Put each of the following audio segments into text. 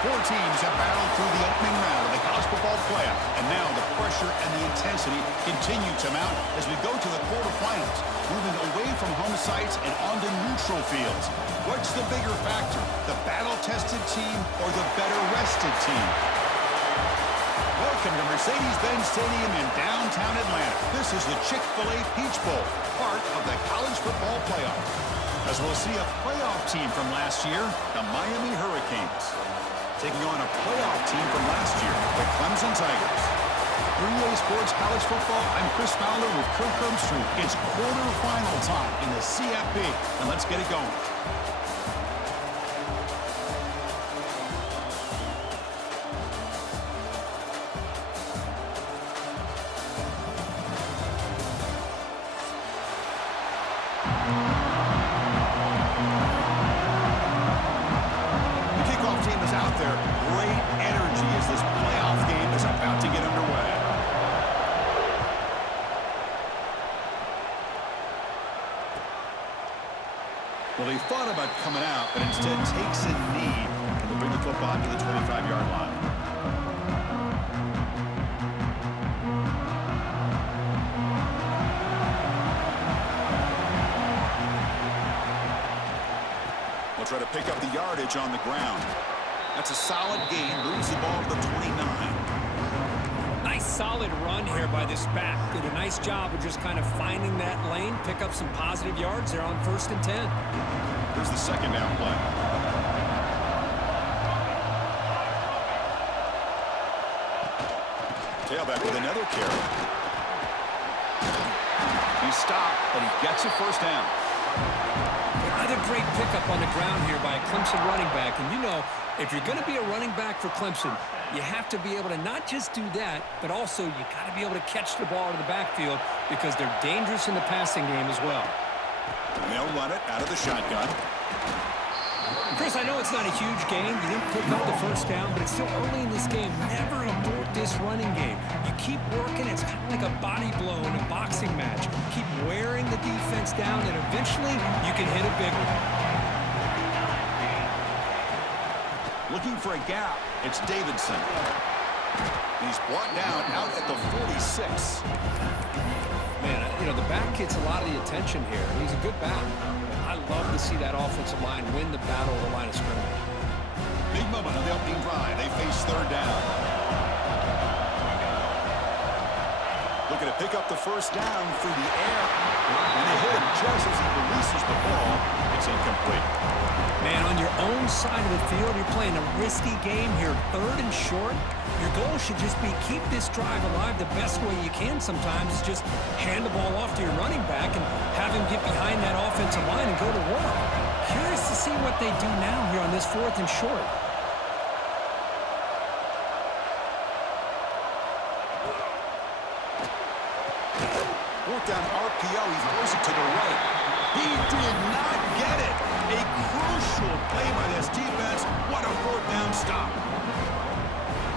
Four teams have battled through the opening round of the college football playoff, and now the pressure and the intensity continue to mount as we go to the quarterfinals, moving away from home sites and onto neutral fields. What's the bigger factor, the battle-tested team or the better-rested team? Welcome to Mercedes-Benz Stadium in downtown Atlanta. This is the Chick-fil-A Peach Bowl, part of the college football playoff. As we'll see a playoff team from last year, the Miami Hurricanes, taking on a playoff team from last year, the Clemson Tigers. 3A Sports College Football, I'm Chris Fowler with Kirk Herbstreit. It's quarterfinal time in the CFB, and let's get it going. Well, he thought about coming out, but instead takes a knee and will bring the football to the 25-yard line. We'll try to pick up the yardage on the ground. That's a solid gain, moves the ball to the 29. Nice solid run here by this back. Did a nice job of just kind of finding that lane, pick up some positive yards there on 1st and 10. Here's the second down play. Tailback with another carry. He stopped, but he gets a first down. Another great pickup on the ground here by a Clemson running back. And you know, if you're going to be a running back for Clemson, you have to be able to not just do that, but also you got to be able to catch the ball out of the backfield because they're dangerous in the passing game as well. And they'll run it out of the shotgun. Chris, I know it's not a huge game. You didn't pick up the first down, but it's still early in this game. Never abort this running game. You keep working. It's kind of like a body blow in a boxing match. Keep wearing the defense down, and eventually you can hit a big one. Looking for a gap. It's Davidson. He's brought down out at the 46. Man, you know, the back gets a lot of the attention here. He's a good back. I love to see that offensive line win the battle of the line of scrimmage. Big moment on the opening drive. They face third down. Looking to pick up the first down through the air. And they hit him just as he releases the ball. It's incomplete. Man, on your own side of the field, you're playing a risky game here. 3rd and short. Your goal should just be keep this drive alive the best way you can sometimes. Is just hand the ball off to your running back and have him get behind that offensive line and go to work. Curious to see what they do now here on this 4th and short. Fourth down RPO. He throws it to the right. He did not get it. A crucial play by this defense. What a 4th down stop.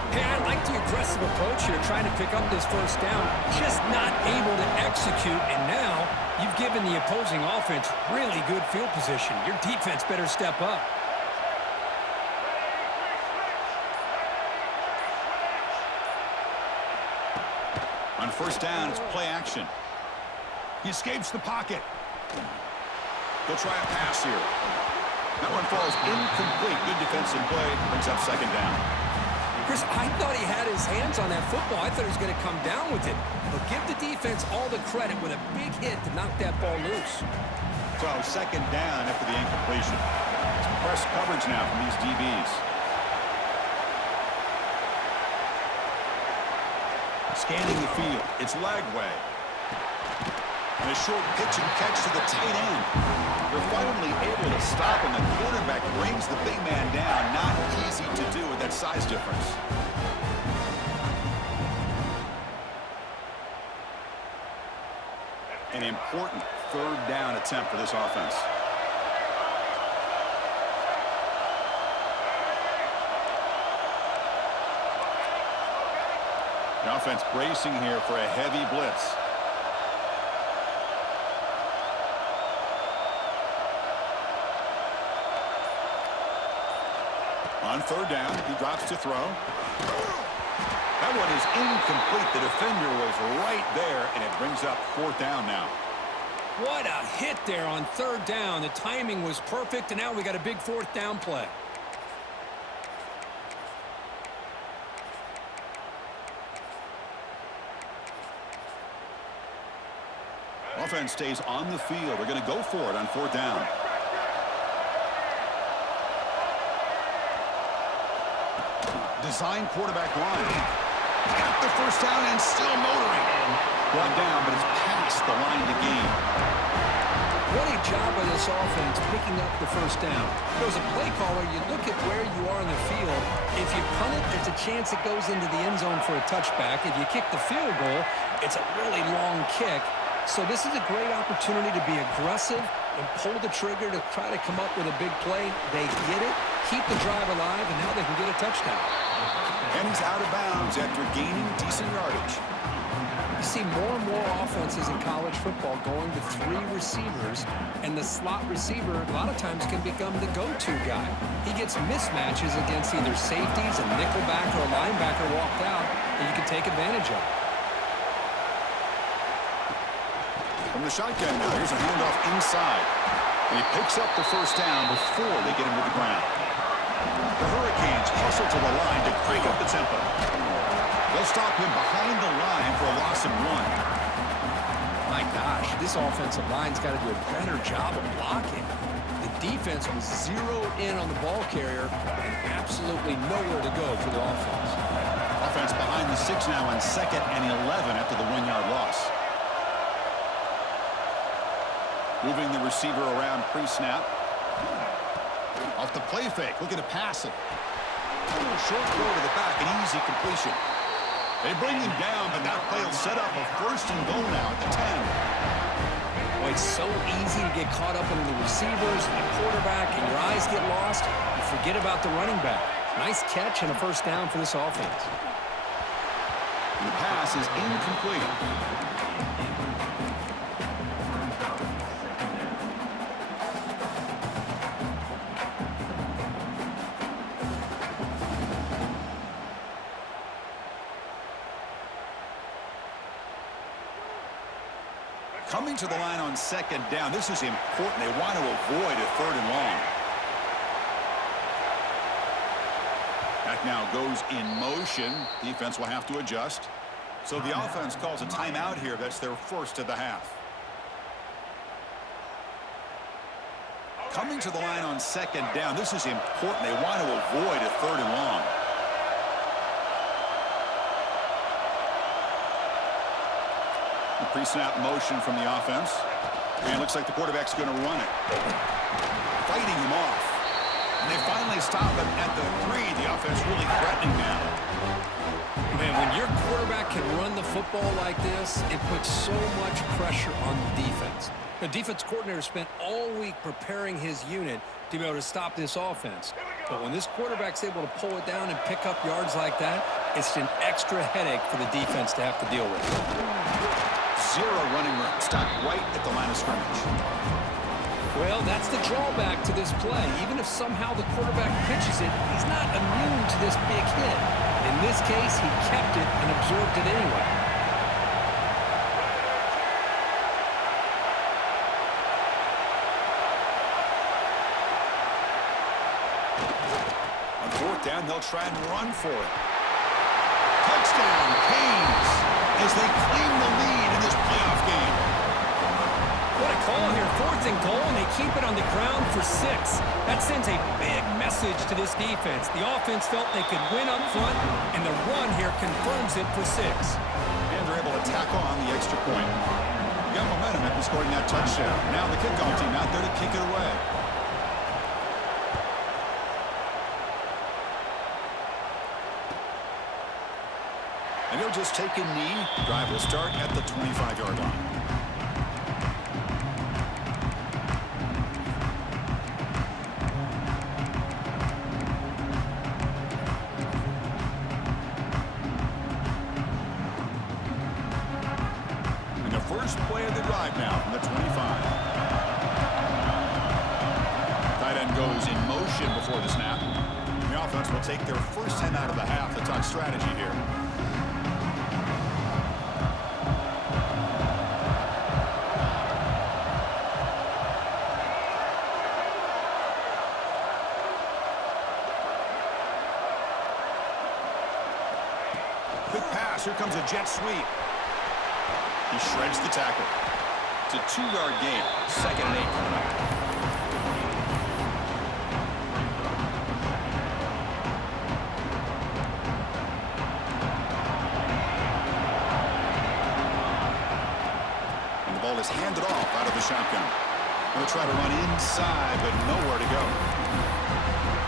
Hey, I like the aggressive approach here, trying to pick up this first down, just not able to execute, and now you've given the opposing offense really good field position. Your defense better step up. On first down, it's play action. He escapes the pocket. He'll try a pass here. That one falls incomplete. Good defensive play. Brings up second down. Chris, I thought he had his hands on that football. I thought he was going to come down with it. But give the defense all the credit with a big hit to knock that ball loose. So second down after the incompletion. It's press coverage now from these DBs. Scanning the field. It's Lagway. And a short pitch and catch to the tight end. They're finally able to stop him. The quarterback brings the big man down. Not easy to do with that size difference. An important 3rd down attempt for this offense. The offense bracing here for a heavy blitz. On third down, he drops to throw. That one is incomplete. The defender was right there, and it brings up fourth down now. What a hit there on third down. The timing was perfect, and now we got a big fourth down play. Offense stays on the field. They're going to go for it on fourth down. Design quarterback line. Got the first down and still motoring. Brought down, but it's past the line to gain. What a job by this offense picking up the first down. As a play caller, you look at where you are in the field. If you punt it, there's a chance it goes into the end zone for a touchback. If you kick the field goal, it's a really long kick. So this is a great opportunity to be aggressive and pull the trigger to try to come up with a big play. They get it, keep the drive alive, and now they can get a touchdown. And he's out of bounds after gaining decent yardage. You see more and more offenses in college football going to three receivers, and the slot receiver a lot of times can become the go-to guy. He gets mismatches against either safeties, a nickelback, or a linebacker walked out, and you can take advantage of it. From the shotgun now, here's a handoff inside. And he picks up the first down before they get him to the ground. The Hurricanes hustle to the line to crank up the tempo. They'll stop him behind the line for a loss of one. My gosh, this offensive line's got to do a better job of blocking. The defense was zeroed in on the ball carrier and absolutely nowhere to go for the offense. Offense behind the 6 now on 2nd and 11 after the 1-yard loss. Moving the receiver around pre-snap. Off the play fake, looking to pass it. Short throw to the back, an easy completion. They bring him down, but that play will set up a first and goal now at the 10. Boy, it's so easy to get caught up in the receivers and the quarterback, and your eyes get lost. You forget about the running back. Nice catch and a first down for this offense. And the pass is incomplete. Coming to the line on 2nd down. This is important. They want to avoid a 3rd and long. That now goes in motion. Defense will have to adjust. So the offense calls a timeout here. That's their first of the half. Coming to the line on 2nd down. This is important. They want to avoid a 3rd and long. Pre-snap motion from the offense. And it looks like the quarterback's going to run it. Fighting him off. And they finally stop him at the 3. The offense really threatening now. Man, when your quarterback can run the football like this, it puts so much pressure on the defense. The defense coordinator spent all week preparing his unit to be able to stop this offense. But when this quarterback's able to pull it down and pick up yards like that, it's an extra headache for the defense to have to deal with. Zero running room. Stopped right at the line of scrimmage. Well, that's the drawback to this play. Even if somehow the quarterback pitches it, he's not immune to this big hit. In this case, he kept it and absorbed it anyway. On 4th down, they'll try and run for it. Touchdown, Canes, as they claim the lead in this playoff game. What a call here. 4th and goal, and they keep it on the ground for 6. That sends a big message to this defense. The offense felt they could win up front, and the run here confirms it for 6. And they're able to tack on the extra point. You got momentum after scoring that touchdown. Now the kickoff team out there to kick it away. And he'll just take a knee. Drive will start at the 25-yard line. And the first play of the drive now from the 25. Tight end goes in motion before the snap. The offense will take their first 10 out of the half to talk strategy here. Quick pass. Here comes a jet sweep. He shreds the tackle. It's a 2-yard gain. 2nd and 8 coming up. And the ball is handed off out of the shotgun. They'll try to run inside, but nowhere to go.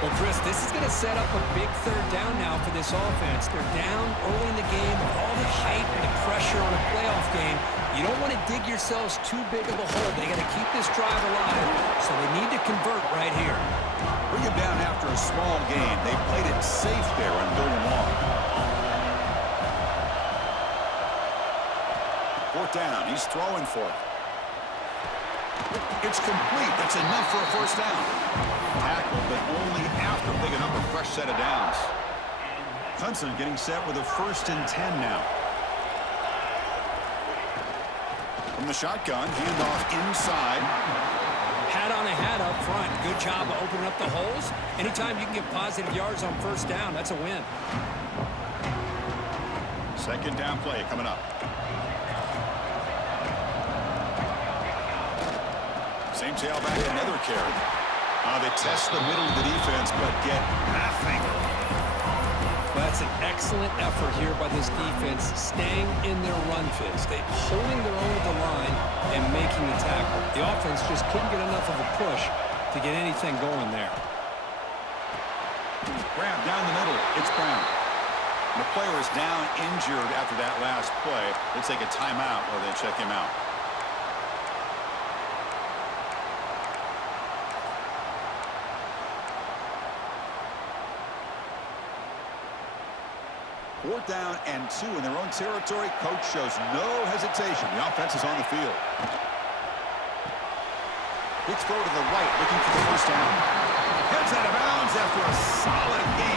Well, Chris, this is going to set up a big 3rd down now for this offense. They're down early in the game with all the hype and the pressure on a playoff game. You don't want to dig yourselves too big of a hole. They got to keep this drive alive, so they need to convert right here. Bring him down after a small gain. They played it safe there on 3rd and long. 4th down. He's throwing for it. It's complete. That's enough for a 1st down. Tackle, but only after picking up a fresh set of downs. Clemson getting set with a 1st and 10 now. From the shotgun, handoff inside. Hat on a hat up front. Good job of opening up the holes. Anytime you can get positive yards on 1st down, that's a win. 2nd down play coming up. Same tailback, another carry. They test the middle of the defense, but get nothing. That's an excellent effort here by this defense, staying in their run phase. They holding their own at the line and making the tackle. The offense just couldn't get enough of a push to get anything going there. Grab down the middle. It's Brown. The player is down injured after that last play. They take a timeout or they check him out. Fourth down and 2 in their own territory. Coach shows no hesitation. The offense is on the field. Quick throw to the right, looking for the 1st down. Heads out of bounds after a solid gain.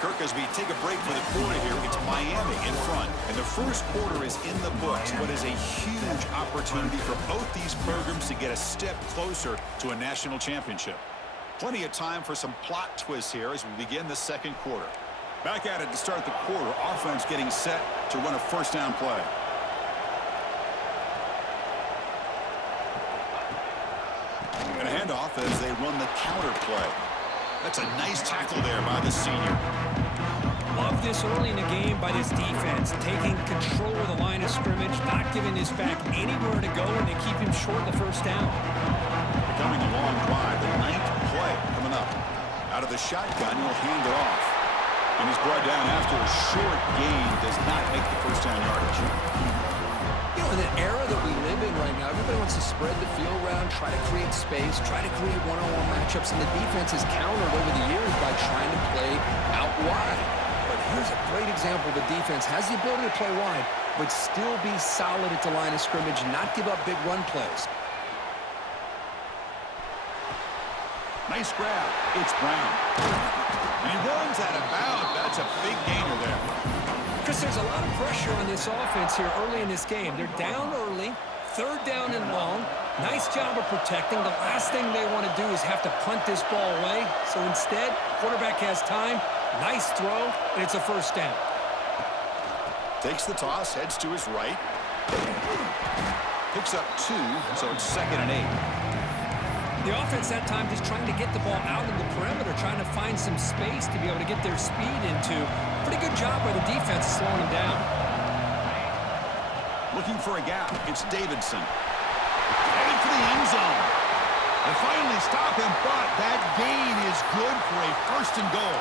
Kirk, as we take a break for the quarter here, it's Miami in front. And the first quarter is in the books. What is a huge opportunity for both these programs to get a step closer to a national championship. Plenty of time for some plot twists here as we begin the 2nd quarter. Back at it to start the quarter. Offense getting set to run a 1st down play. And a handoff as they run the counter play. That's a nice tackle there by the senior. Love this early in the game by this defense, taking control of the line of scrimmage, not giving this back anywhere to go, and they keep him short the 1st down. Becoming a long drive, the 9th play coming up. Out of the shotgun, he'll hand it off. And he's brought down after a short gain, does not make the 1st down yardage. You know, in the era that we live in right now, everybody wants to spread the field around, try to create space, try to create one-on-one matchups, and the defense has countered over the years by trying to play out wide. But here's a great example. The defense has the ability to play wide, but still be solid at the line of scrimmage, not give up big run plays. Nice grab. It's Brown. And he runs out of bounds. That's a big gainer there. Chris, there's a lot of pressure on this offense here early in this game. They're down early, 3rd down and long. Nice job of protecting. The last thing they want to do is have to punt this ball away. So instead, quarterback has time. Nice throw, and it's a 1st down. Takes the toss, heads to his right. Picks up 2, so it's 2nd and 8. The offense that time just trying to get the ball out in the perimeter, trying to find some space to be able to get their speed into. Pretty good job by the defense slowing them down. Looking for a gap. It's Davidson. Headed for the end zone. They finally stop him, but that gain is good for a 1st and goal.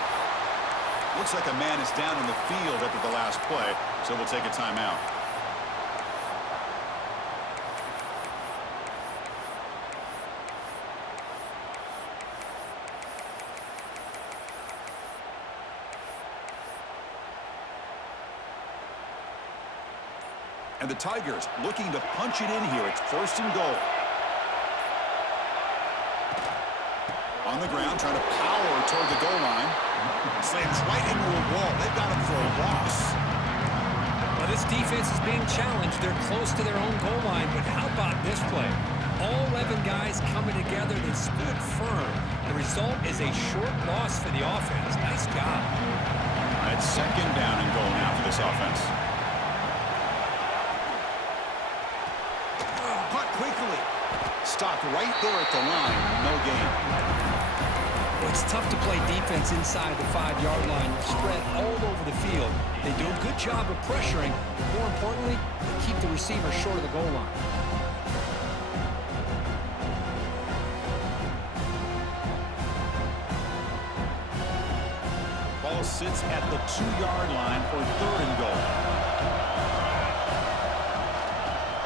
Looks like a man is down in the field after the last play, so we'll take a timeout. And the Tigers looking to punch it in here. It's 1st and goal. On the ground, trying to power toward the goal line. Slams right into a wall. They've got him for a loss. Well, this defense is being challenged. They're close to their own goal line, but how about this play? All 11 guys coming together. They stood firm. The result is a short loss for the offense. Nice job. It's 2nd down and goal now for this offense. Caught quickly. Stopped right there at the line. No gain. It's tough to play defense inside the 5-yard line. You're spread all over the field. They do a good job of pressuring. More importantly, they keep the receiver short of the goal line. Ball sits at the 2-yard line for 3rd and goal.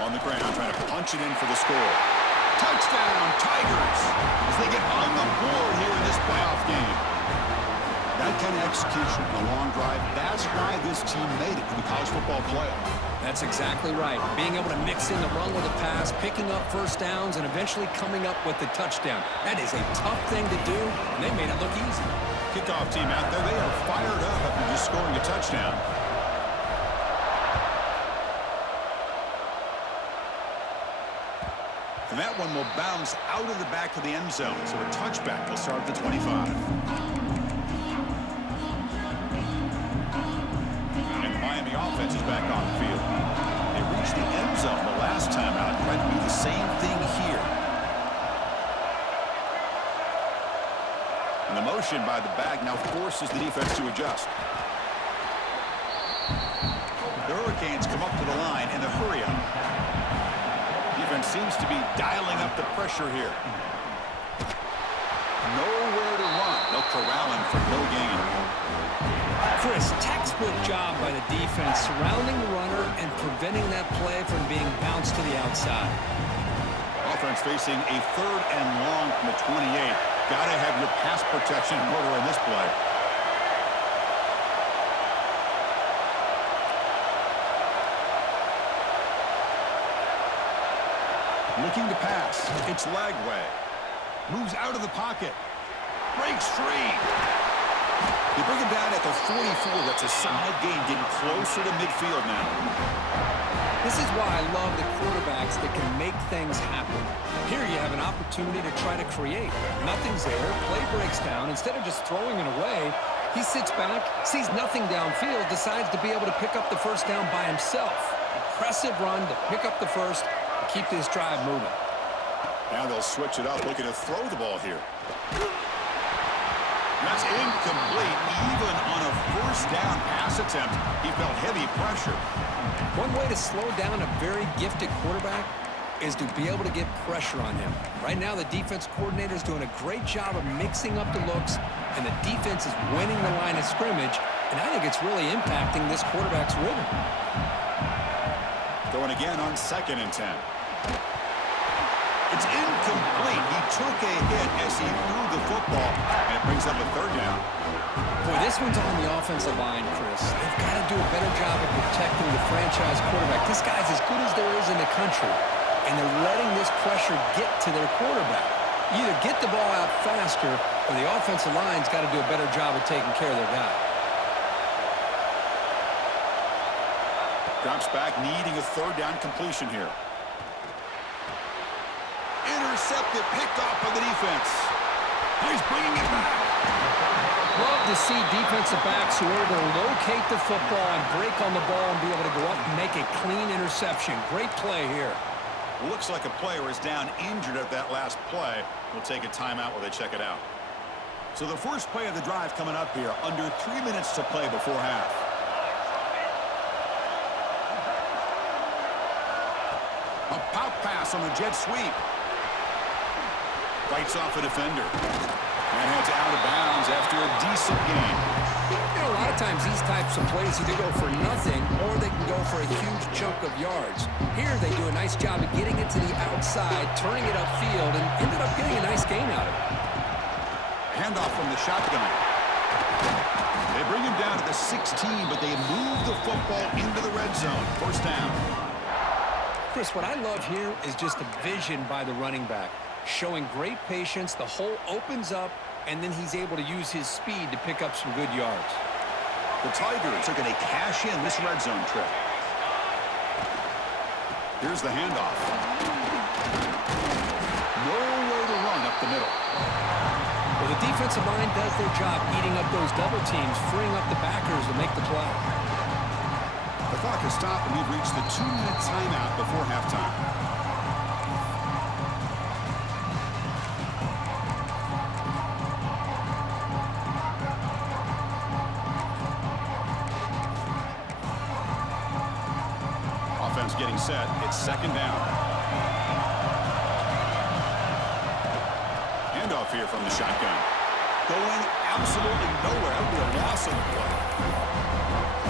On the ground, trying to punch it in for the score. Touchdown, Tigers, as they get on the board here in this playoff game. That kind of execution in a long drive, that's why this team made it to the college football playoff. That's exactly right. Being able to mix in the run with the pass, picking up 1st downs, and eventually coming up with the touchdown. That is a tough thing to do, and they made it look easy. Kickoff team out there, they are fired up after just scoring a touchdown. And that one will bounce out of the back of the end zone. So a touchback will start at the 25. And the Miami offense is back on the field. They reached the end zone the last time out. Tried to do the same thing here. And the motion by the back now forces the defense to adjust. The Hurricanes come up to the line in the hurry-up. Defense seems to be dialing up the pressure here. Nowhere to run. They'll corral him for no gain. Chris, textbook job by the defense surrounding the runner and preventing that play from being bounced to the outside. Offense facing a 3rd and long from the 28. Got to have your pass protection in order in this play. Looking to pass. It's Lagway. Moves out of the pocket. Breaks free. They bring him down at the 44. That's a solid gain, getting closer to midfield now. This is why I love the quarterbacks that can make things happen. Here you have an opportunity to try to create. Nothing's there. Play breaks down. Instead of just throwing it away, he sits back, sees nothing downfield, decides to be able to pick up the 1st down by himself. Impressive run to pick up the 1st. Keep this drive moving. Now they'll switch it up, looking to throw the ball here. That's incomplete. Even on a 1st down pass attempt, he felt heavy pressure. One way to slow down a very gifted quarterback is to be able to get pressure on him. Right now, the defense coordinator is doing a great job of mixing up the looks, and the defense is winning the line of scrimmage, and I think it's really impacting this quarterback's rhythm. Throwing again on 2nd and 10. It's incomplete. He took a hit as he threw the football, and it brings up a 3rd down. Boy, this one's on the offensive line, Chris. They've got to do a better job of protecting the franchise quarterback. This guy's as good as there is in the country, and they're letting this pressure get to their quarterback. Either get the ball out faster, or the offensive line's got to do a better job of taking care of their guy. Drops back, needing a 3rd down completion here. Intercepted, picked off by the defense. He's bringing it back. Love to see defensive backs who are able to locate the football and break on the ball and be able to go up and make a clean interception. Great play here. Looks like a player is down injured at that last play. We'll take a timeout while they check it out. So the first play of the drive coming up here, under 3 minutes to play before half. A pop pass on the jet sweep. Fights off a defender. And heads out of bounds after a decent gain. You know, a lot of times these types of plays either go for nothing or they can go for a huge chunk of yards. Here they do a nice job of getting it to the outside, turning it upfield, and ended up getting a nice gain out of it. Handoff from the shotgun. They bring him down to the 16, but they move the football into the red zone. 1st down. Chris, what I love here is just the vision by the running back, showing great patience. The hole opens up, and then he's able to use his speed to pick up some good yards. The Tigers are going to cash in this red zone trip. Here's the handoff. Nowhere to run up the middle. Well, the defensive line does their job eating up those double teams, freeing up the backers to make the play. The clock has stopped, and we've reached the 2-minute timeout before halftime. Offense getting set. It's second down. Handoff here from the shotgun. Going absolutely nowhere. That would be a loss on the play.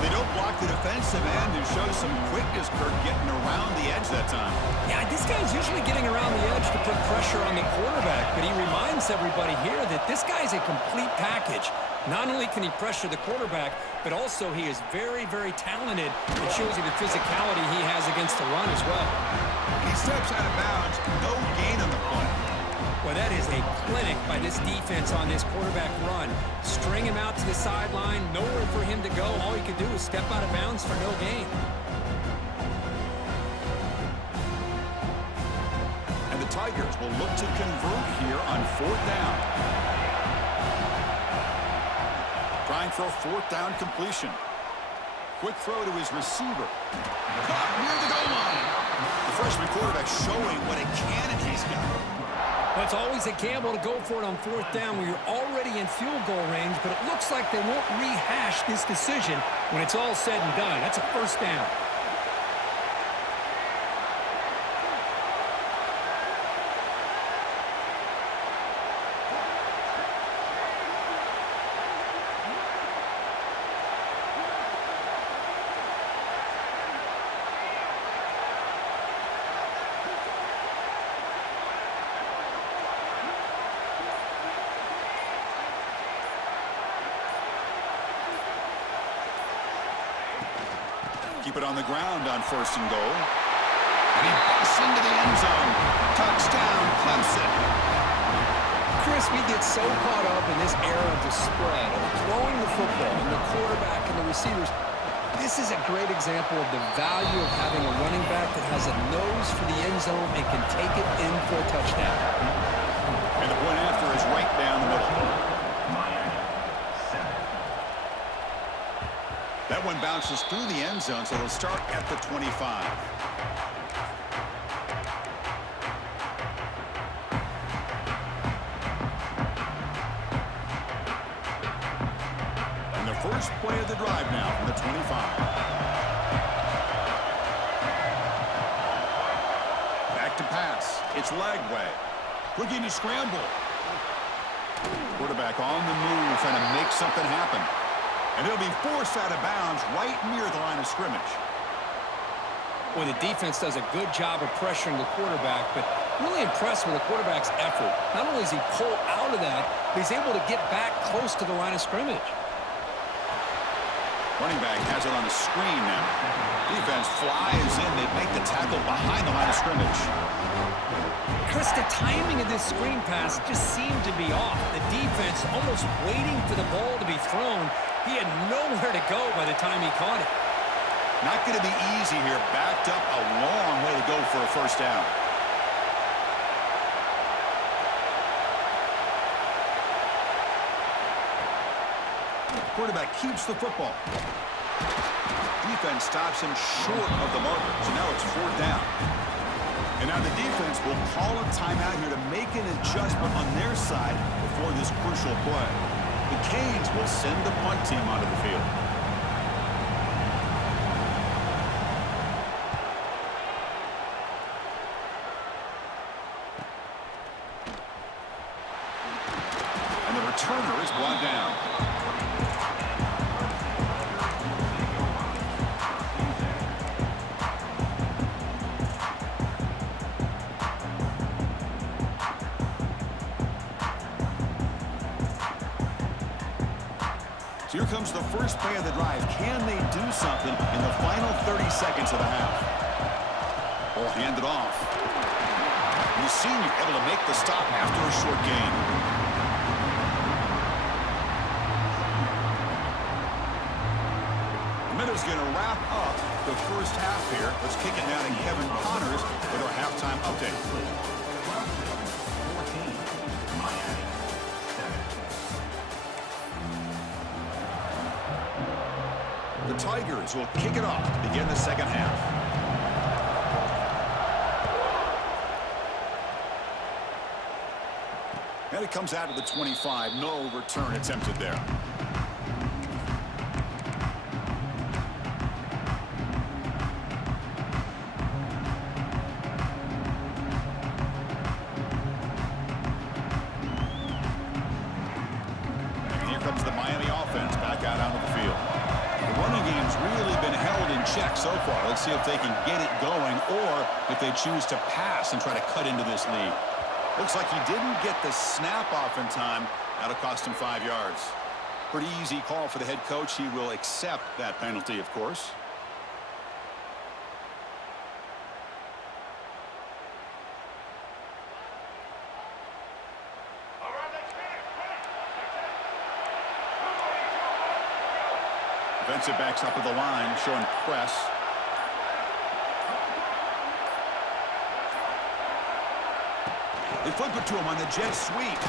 They don't block the defensive end and show some quickness, Kirk, getting around the edge that time. Yeah, this guy's usually getting around the edge to put pressure on the quarterback, but he reminds everybody here that this guy's a complete package. Not only can he pressure the quarterback, but also he is very, very talented. It shows you the physicality he has against the run as well. He steps out of bounds, no gain on the play. Well, that is a clinic by this defense on this quarterback run. String him out to the sideline, nowhere for him to go. All he could do is step out of bounds for no gain. And the Tigers will look to convert here on fourth down. Trying for a fourth down completion. Quick throw to his receiver. Caught near the goal line. The freshman quarterback showing what a cannon he's got. Well, it's always a gamble to go for it on fourth down when you're already in field goal range, but it looks like they won't rehash this decision when it's all said and done. That's a first down. Keep it on the ground on first and goal. And he busts into the end zone. Touchdown, Clemson. Chris, we get so caught up in this era of the spread, of throwing the football, and the quarterback and the receivers. This is a great example of the value of having a running back that has a nose for the end zone and can take it in for a touchdown. And the point after is right down the middle. That one bounces through the end zone, so it'll start at the 25. And the first play of the drive now from the 25. Back to pass. It's Lagway. Looking to scramble. Quarterback on the move, trying to make something happen. And he'll be forced out of bounds right near the line of scrimmage. Well, the defense does a good job of pressuring the quarterback, but really impressed with the quarterback's effort. Not only does he pull out of that, but he's able to get back close to the line of scrimmage. Running back has it on the screen now. Defense flies in. They make the tackle behind the line of scrimmage. Chris, the timing of this screen pass just seemed to be off. The defense almost waiting for the ball to be thrown. He had nowhere to go by the time he caught it. Not going to be easy here. Backed up a long way to go for a first down. Quarterback keeps the football. Defense stops him short of the marker, so now it's fourth down. And now the defense will call a timeout here to make an adjustment on their side before this crucial play. The Canes will send the punt team onto the field. And the returner is brought down. Here comes the first play of the drive. Can they do something in the final 30 seconds of the half? will hand it off. And the senior able to make the stop after a short gain. The minute's going to wrap up the first half here. Let's kick it now to Kevin Connors with our halftime update. The Tigers will kick it off to begin the second half. And it comes out to the 25. No return attempted there. And here comes the Miami offense back out onto the field. The running game's really been held in check so far. Let's see if they can get it going or if they choose to pass and try to cut into this lead. Looks like he didn't get the snap off in time. That'll cost him 5 yards. Pretty easy call for the head coach. He will accept that penalty, of course. Defensive backs up at the line, showing press. They flip it to him on the jet sweep,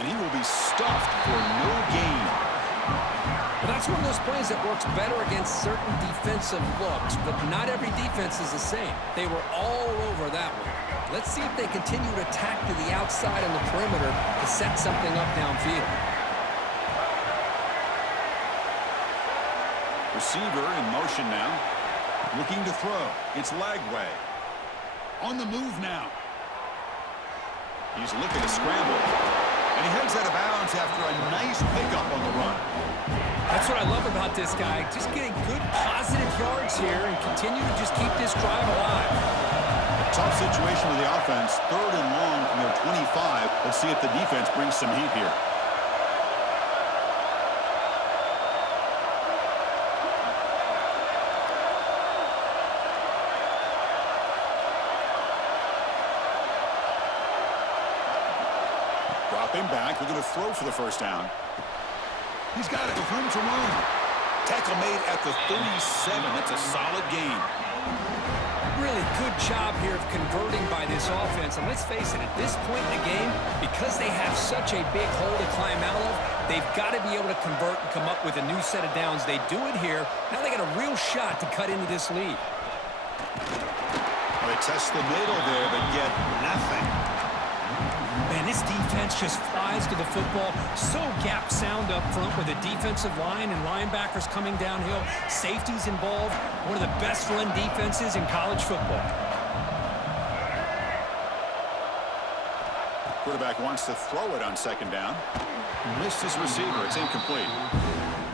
and he will be stuffed for no gain. Well, that's one of those plays that works better against certain defensive looks, but not every defense is the same. They were all over that one. Let's see if they continue to attack to the outside on the perimeter to set something up downfield. Receiver in motion now. Looking to throw. It's Lagway. On the move now. He's looking to scramble. And he heads out of bounds after a nice pickup on the run. That's what I love about this guy. Just getting good positive yards here and continue to just keep this drive alive. A tough situation with the offense. 3rd and long from their 25. Let's see if the defense brings some heat here. Dropping back, they're going to throw for the first down. He's got it with room to run. Tackle made at the 37. That's a solid gain. Really good job here of converting by this offense. And let's face it, at this point in the game, because they have such a big hole to climb out of, they've got to be able to convert and come up with a new set of downs. They do it here. Now they got a real shot to cut into this lead. Well, they test the middle there, but get nothing. Man, this defense just flies to the football. So gap sound up front with a defensive line and linebackers coming downhill. Safeties involved. One of the best run defenses in college football. Quarterback wants to throw it on second down. Missed his receiver. It's incomplete.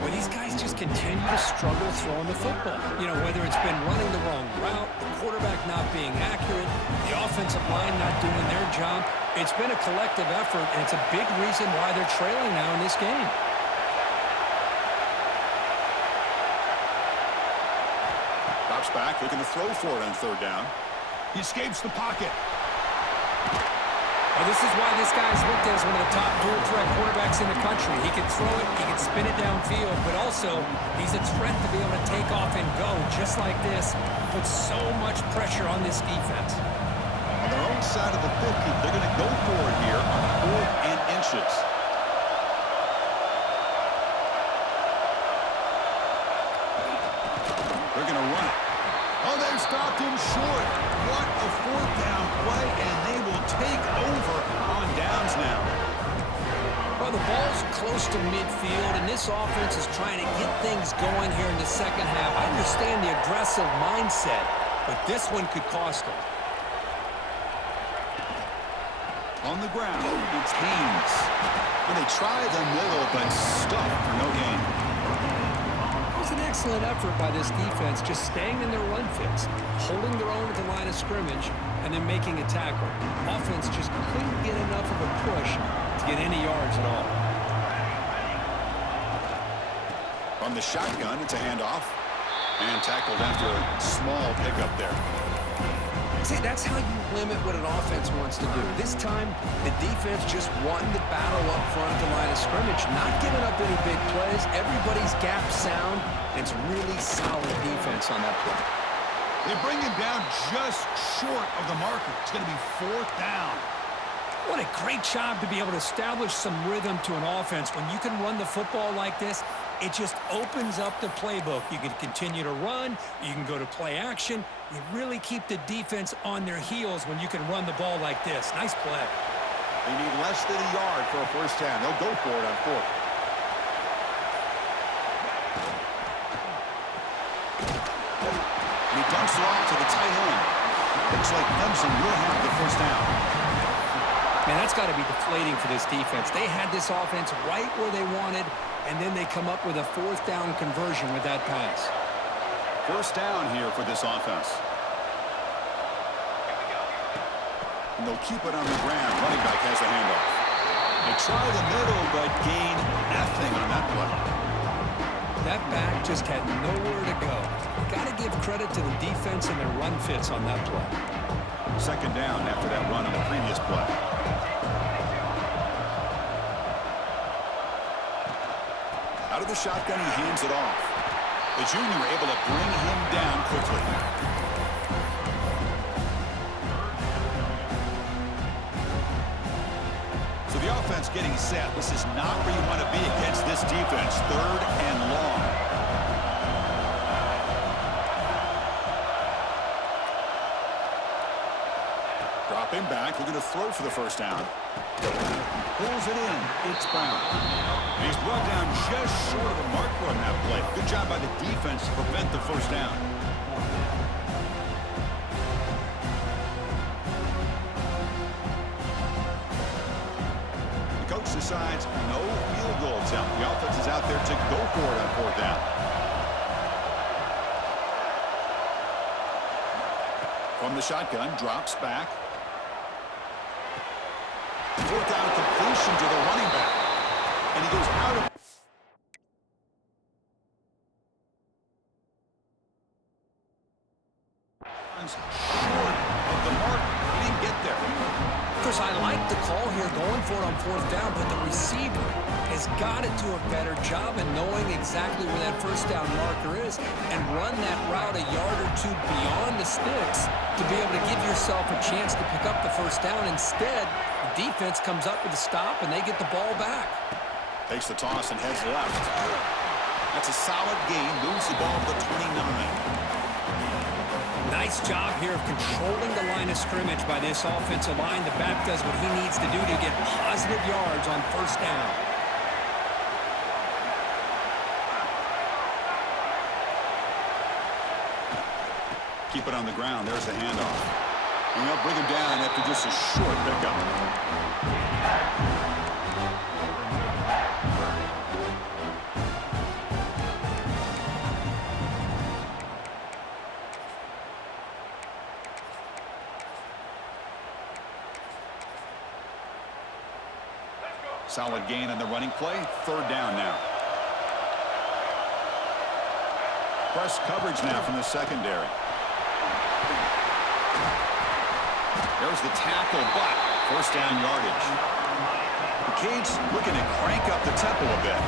Well, these guys just continue to struggle throwing the football. You know, whether it's been running the wrong route, the quarterback not being accurate, the offensive line not doing their job. It's been a collective effort, and it's a big reason why they're trailing now in this game. Drops back, looking to throw for it on 3rd down. He escapes the pocket. Well, this is why this guy's looked at as one of the top dual-threat quarterbacks in the country. He can throw it, he can spin it downfield, but also he's a threat to be able to take off and go just like this. Puts so much pressure on this defense. On their own side of the 50, they're going to go for it here on 4th and inches. They're going to run it. Oh, they've stopped him short. What a 4th down play, and they will take over on downs now. Well, the ball's close to midfield, and this offense is trying to get things going here in the second half. I understand the aggressive mindset, but this one could cost them. On the ground, it's Haynes. And they try the middle, but stuffed for no gain. It was an excellent effort by this defense, just staying in their run fits, holding their own at the line of scrimmage, and then making a tackle. Offense just couldn't get enough of a push to get any yards at all. From the shotgun, it's a handoff. And tackled after a small pickup there. See, that's how you limit what an offense wants to do. This time, the defense just won the battle up front at the line of scrimmage, not giving up any big plays. Everybody's gap sound, and it's really solid defense on that play. They bring him down just short of the marker. It's going to be 4th down. What a great job to be able to establish some rhythm to an offense. When you can run the football like this, it just opens up the playbook. You can continue to run. You can go to play action. You really keep the defense on their heels when you can run the ball like this. Nice play. They need less than a yard for a 1st down. They'll go for it on 4th. And he dumps it off to the tight end. Looks like Clemson will have the 1st down. Man, that's got to be deflating for this defense. They had this offense right where they wanted, and then they come up with a 4th down conversion with that pass. 1st down here for this offense. And they'll keep it on the ground. Running back has the handoff. They try the middle, but gain nothing on that play. That back just had nowhere to go. Got to give credit to the defense and their run fits on that play. 2nd down after that run on the previous play. Out of the shotgun, he hands it off. The junior able to bring him down quickly. So the offense getting set. This is not where you want to be against this defense. 3rd and long. Dropping back, looking to throw for the 1st down. Pulls it in. It's Brown. And he's brought down just short of the marker on that play. Good job by the defense to prevent the 1st down. The coach decides no field goal attempt. The offense is out there to go for it on 4th down. From the shotgun, drops back. 4th down completion to the running back. And he goes out of... short of the mark. He didn't get there. Chris, I like the call here going for it on 4th down, but the receiver has got to do a better job in knowing exactly where that 1st down marker is and run that route a yard or 2 beyond the sticks to be able to give yourself a chance to pick up the 1st down. Instead, the defense comes up with a stop, and they get the ball back. Takes the toss and heads left. That's a solid gain. Moves the ball to the 29. Nice job here of controlling the line of scrimmage by this offensive line. The back does what he needs to do to get positive yards on 1st down. Keep it on the ground. There's the handoff. And they'll bring him down after just a short pickup. Solid gain on the running play. 3rd down now. Press coverage now from the secondary. There's the tackle, but 1st down yardage. The Canes looking to crank up the tempo a bit.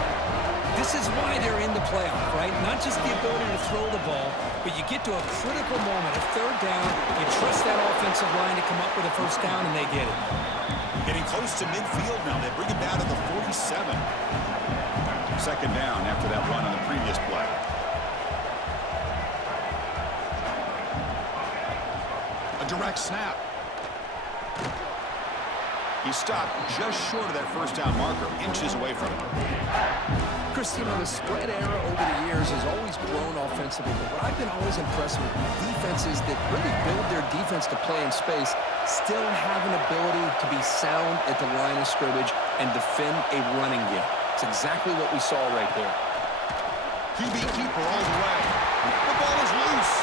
This is why they're in the playoff, right? Not just the ability to throw the ball, but you get to a critical moment, a 3rd down, you trust that offensive line to come up with a 1st down, and they get it. Getting close to midfield now. They bring it down to the 47. 2nd down after that run on the previous play. A direct snap. He stopped just short of that 1st down marker, inches away from it. Chris, you know, the spread era over the years has always grown offensively, but what I've been always impressed with defenses that really build their defense to play in space still have an ability to be sound at the line of scrimmage and defend a running game. It's exactly what we saw right there. QB keeper all the way. The ball is loose.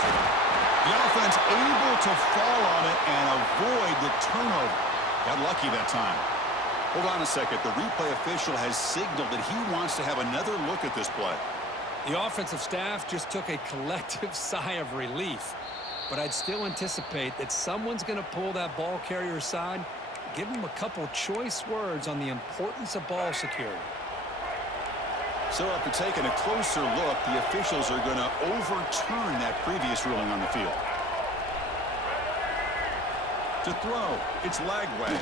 The offense able to fall on it and avoid the turnover. Got lucky that time. Hold on a second. The replay official has signaled that he wants to have another look at this play. The offensive staff just took a collective sigh of relief. but I'd still anticipate that someone's going to pull that ball carrier aside, give him a couple choice words on the importance of ball security. So after taking a closer look, the officials are going to overturn that previous ruling on the field. To throw, it's Lagway.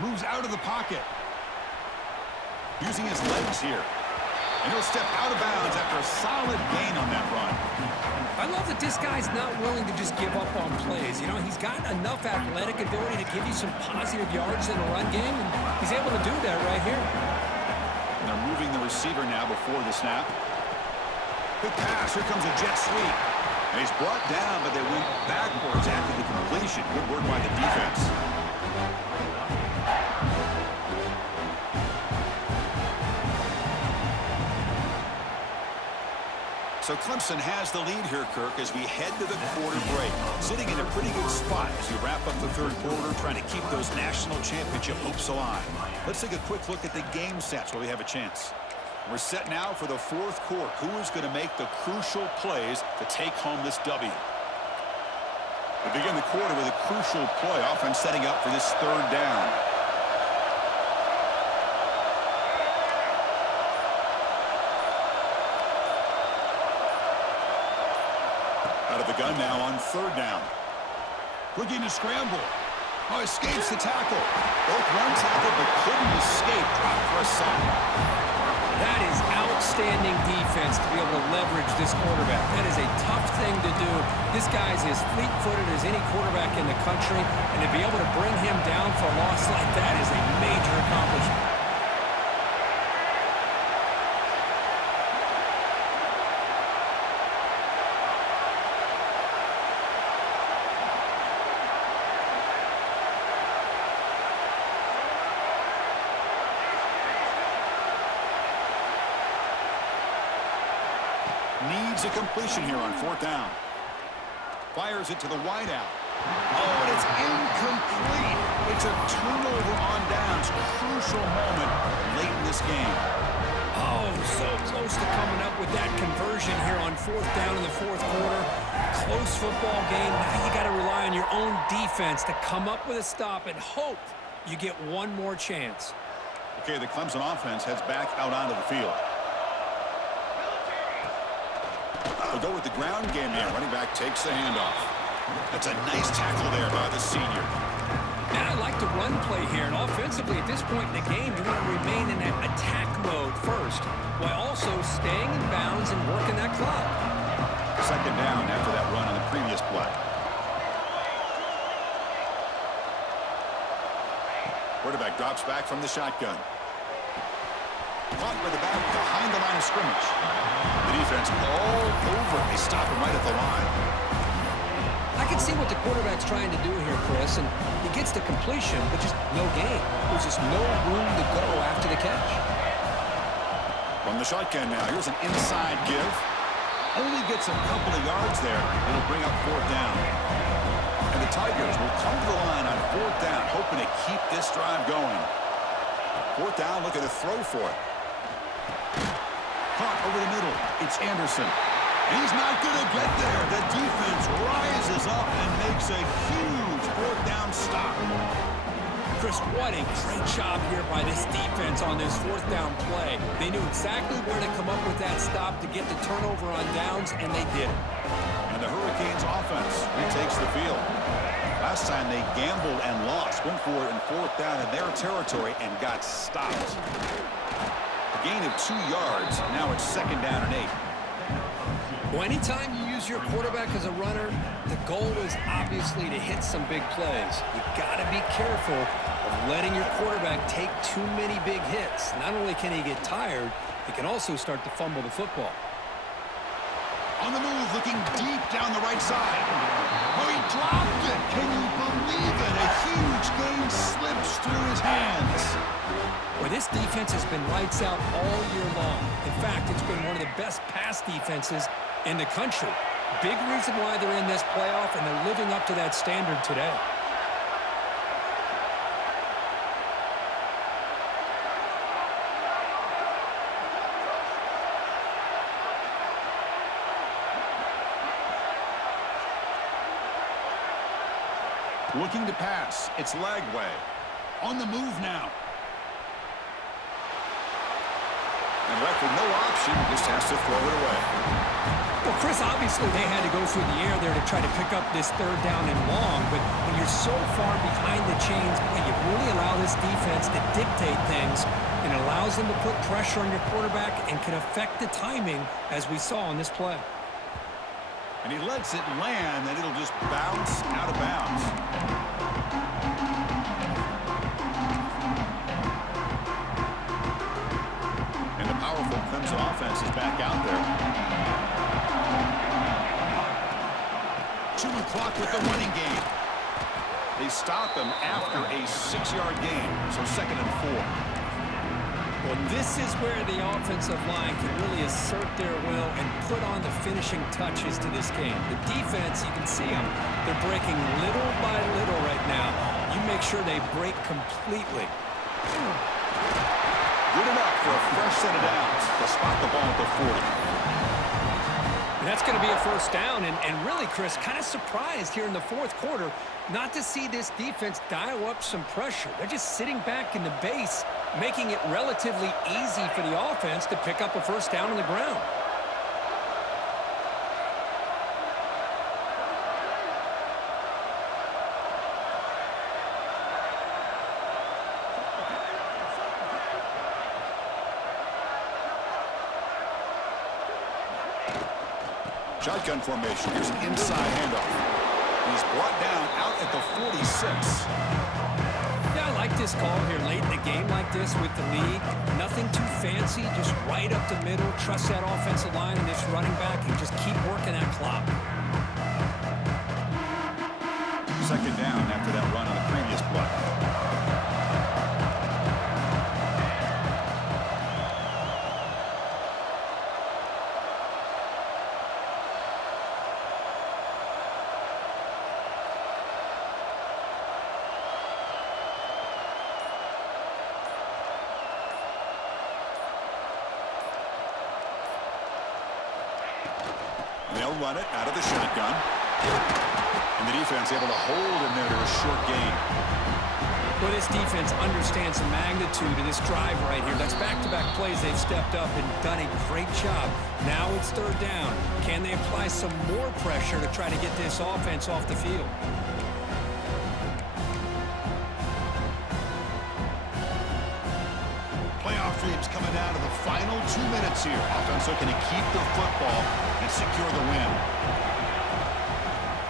Moves out of the pocket. Using his legs here. And he'll step out of bounds after a solid gain on that run. I love that this guy's not willing to just give up on plays. You know, he's got enough athletic ability to give you some positive yards in the run game, and he's able to do that right here. And they're moving the receiver now before the snap. Good pass. Here comes a jet sweep. And he's brought down, but they went backwards after the completion. Good work by the defense. So Clemson has the lead here, Kirk, as we head to the quarter break. Sitting in a pretty good spot as we wrap up the third quarter, trying to keep those national championship hopes alive. Let's take a quick look at the game sets while we have a chance. We're set now for the fourth quarter. Who is going to make the crucial plays to take home this W? We begin the quarter with a crucial play. Offense setting up for this third down. Out of the gun now on third down. Looking to scramble. Oh, escapes the tackle. Both run tackle, but couldn't escape. Drop for a sack. That is outstanding defense to be able to leverage this quarterback. That is a tough thing to do. This guy's as fleet-footed as any quarterback in the country, and to be able to bring him down for a loss like that is a major accomplishment. Needs a completion here on fourth down. Fires it to the wideout. Oh, and it's incomplete. It's a turnover on downs. Crucial moment late in this game. Oh, so close to coming up with that conversion here on fourth down in the fourth quarter. Close football game. Now you got to rely on your own defense to come up with a stop and hope you get one more chance. Okay, the Clemson offense heads back out onto the field. They'll go with the ground game here. Running back takes the handoff. That's a nice tackle there by the senior. And I like the run play here. And offensively, at this point in the game, you want to remain in that attack mode first, while also staying in bounds and working that clock. Second down after that run on the previous play. Quarterback drops back from the shotgun. Caught by the back behind the line of scrimmage. The defense all over. They stop him right at the line. I can see what the quarterback's trying to do here, Chris, and he gets the completion, but just no gain. There's just no room to go after the catch. From the shotgun now, here's an inside give. Only gets a couple of yards there. It'll bring up fourth down. And the Tigers will come to the line on fourth down, hoping to keep this drive going. Fourth down, looking to throw for it. Caught over the middle. It's Anderson. And he's not going to get there. The defense rises up and makes a huge fourth down stop. Chris, what a great job here by this defense on this fourth down play. They knew exactly where to come up with that stop to get the turnover on downs, and they did it. And the Hurricanes offense retakes the field. Last time they gambled and lost. Went for it in fourth down in their territory and got stopped. A gain of 2 yards. Now it's second down and 8. Well, anytime you use your quarterback as a runner, the goal is obviously to hit some big plays. You got to be careful of letting your quarterback take too many big hits. Not only can he get tired, he can also start to fumble the football. On the move, looking deep down the right side. Oh, he dropped it. Can you believe it? A huge gain slips through his hands. Well, this defense has been lights out all year long. In fact, it's been one of the best pass defenses in the country. Big reason why they're in this playoff, and they're living up to that standard today. Looking to pass. It's Lagway. On the move now. And left with no option, just has to throw it away. Well, Chris, obviously they had to go through the air there to try to pick up this third down and long, but when you're so far behind the chains, you really allow this defense to dictate things, and it allows them to put pressure on your quarterback and can affect the timing, as we saw on this play. And he lets it land, and it'll just bounce out of bounds. And the powerful Clemson offense is back out there. Chewing clock with the running game. They stop him after a 6-yard gain, so 2nd and 4. Well, this is where the offensive line can really assert their will and put on the finishing touches to this game. The defense, you can see them. They're breaking little by little right now. You make sure they break completely. Good enough for a fresh set of downs to spot the ball at the 40. And that's going to be a first down. And really, Chris, kind of surprised here in the fourth quarter not to see this defense dial up some pressure. They're just sitting back in the base, making it relatively easy for the offense to pick up a first down on the ground. Shotgun formation. Here's an inside handoff. He's brought down out at the 46. Yeah, I like this call here late in the game like this with the lead. Nothing too fancy, just right up the middle. Trust that offensive line and this running back and just keep working that clock. 2nd down after that run on the previous play. They'll run it out of the shotgun. And the defense able to hold him there to a short gain. Well, this defense understands the magnitude of this drive right here. That's back-to-back plays. They've stepped up and done a great job. Now it's 3rd down. Can they apply some more pressure to try to get this offense off the field? Playoff dreams coming down to the final 2 minutes here. Offense looking to keep the football and secure the win.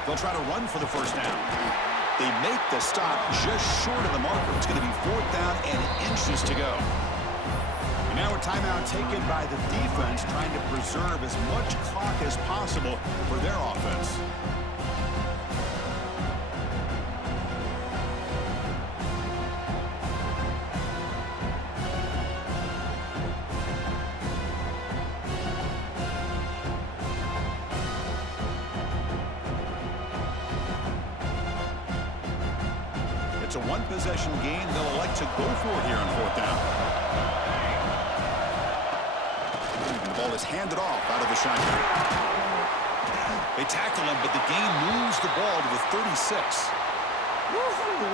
They'll try to run for the first down. They make the stop just short of the marker. It's going to be 4th down and inches to go. And now a timeout taken by the defense, trying to preserve as much clock as possible for their offense. It's a one-possession game. They'll elect to go for it here on 4th down. And the ball is handed off out of the shotgun. They tackle him, but the game moves the ball to the 36.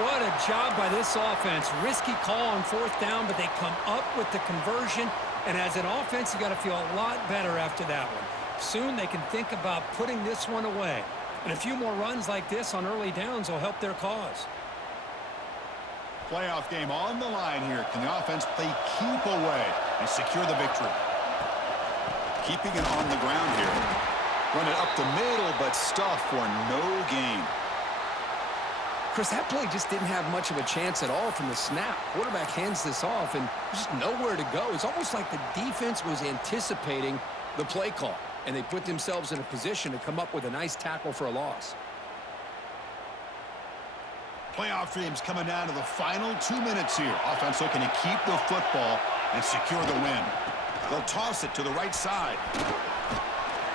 What a job by this offense. Risky call on 4th down, but they come up with the conversion. And as an offense, you got to feel a lot better after that one. Soon they can think about putting this one away. And a few more runs like this on early downs will help their cause. Playoff game on the line here. Can the offense play keep away and secure the victory? Keeping it on the ground here. Run it up the middle, but stuff for no gain. Chris, that play just didn't have much of a chance at all from the snap. Quarterback hands this off, and there's just nowhere to go. It's almost like the defense was anticipating the play call, and they put themselves in a position to come up with a nice tackle for a loss. Playoff dreams coming down to the final 2 minutes here. Offense looking to keep the football and secure the win. They'll toss it to the right side.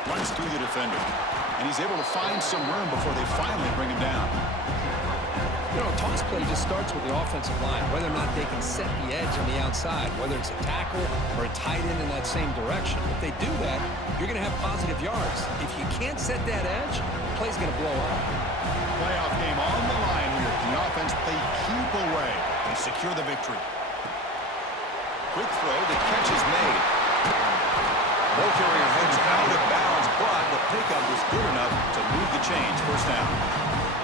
Runs through the defender. And he's able to find some room before they finally bring him down. You know, a toss play just starts with the offensive line, whether or not they can set the edge on the outside, whether it's a tackle or a tight end in that same direction. If they do that, you're going to have positive yards. If you can't set that edge, the play's going to blow up. Playoff game on the line here. simple way. They secure the victory. Quick throw, the catch is made. Ball carrier heads out of bounds, but the pickup was good enough to move the chains. First down.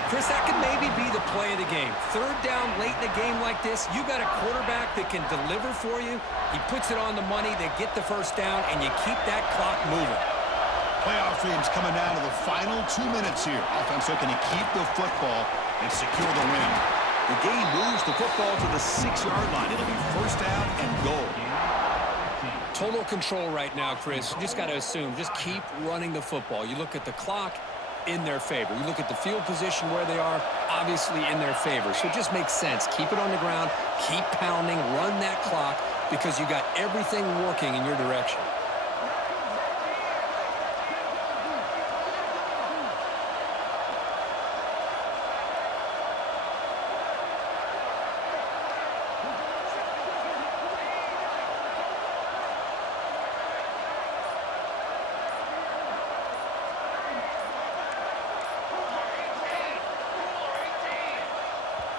Chris, that could maybe be the play of the game. Third down late in a game like this, you got a quarterback that can deliver for you. He puts it on the money, they get the first down, and you keep that clock moving. Playoff dreams coming down to the final 2 minutes here. Offense looking to keep the football and secure the win. The game moves the football to the 6-yard line. It'll be first down and goal. Total control right now, Chris. You just got to assume, just keep running the football. You look at the clock, in their favor. You look at the field position where they are, obviously in their favor. So it just makes sense. Keep it on the ground, keep pounding, run that clock, because you got everything working in your direction.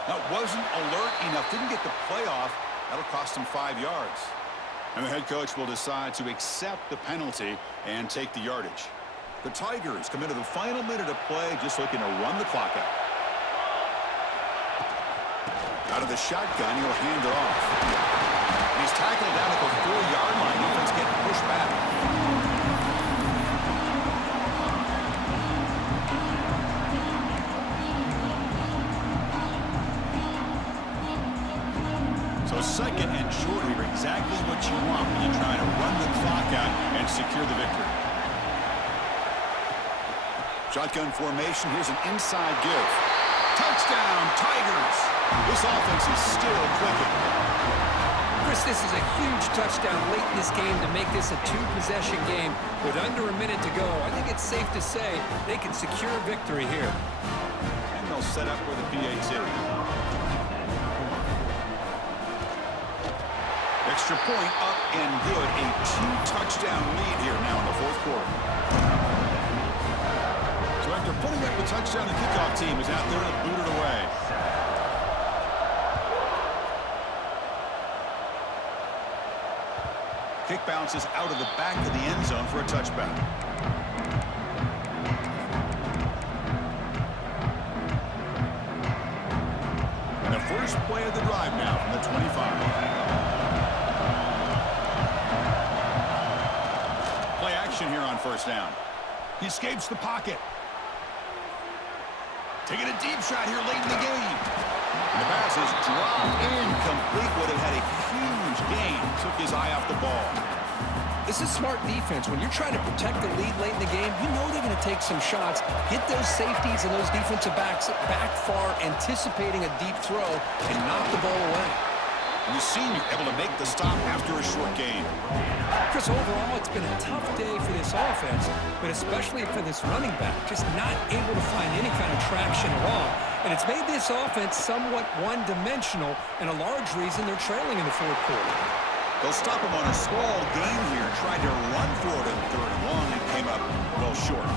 That wasn't alert enough. Didn't get the playoff. That'll cost him 5 yards. And the head coach will decide to accept the penalty and take the yardage. The Tigers come into the final minute of play, just looking to run the clock out. Out of the shotgun, he'll hand it off. And he's tackled down at the 4-yard line. Defense getting pushed back. So second and short here, exactly what you want when you're trying to run the clock out and secure the victory. Shotgun formation, here's an inside give. Touchdown, Tigers! This offense is still clicking. Chris, this is a huge touchdown late in this game to make this a 2-possession game with under a minute to go. I think it's safe to say they can secure victory here. And they'll set up with a PAT. Extra point up and good. A 2-touchdown lead here now in the fourth quarter. So after putting up the touchdown, the kickoff team is out there to boot it away. Kick bounces out of the back of the end zone for a touchback. And the first play of the drive now from the 25. Here on first down. He escapes the pocket. Taking a deep shot here late in the game. And the pass is dropped incomplete. Would have had a huge gain. Took his eye off the ball. This is smart defense. When you're trying to protect the lead late in the game, you know they're going to take some shots, get those safeties and those defensive backs back far, anticipating a deep throw, and knock the ball away. And the senior able to make the stop after a short gain. Chris, overall, it's been a tough day for this offense, but especially for this running back, just not able to find any kind of traction at all. And it's made this offense somewhat one-dimensional, and a large reason they're trailing in the fourth quarter. They'll stop him on a small gain here, tried to run for it in 3rd and long, and came up well short.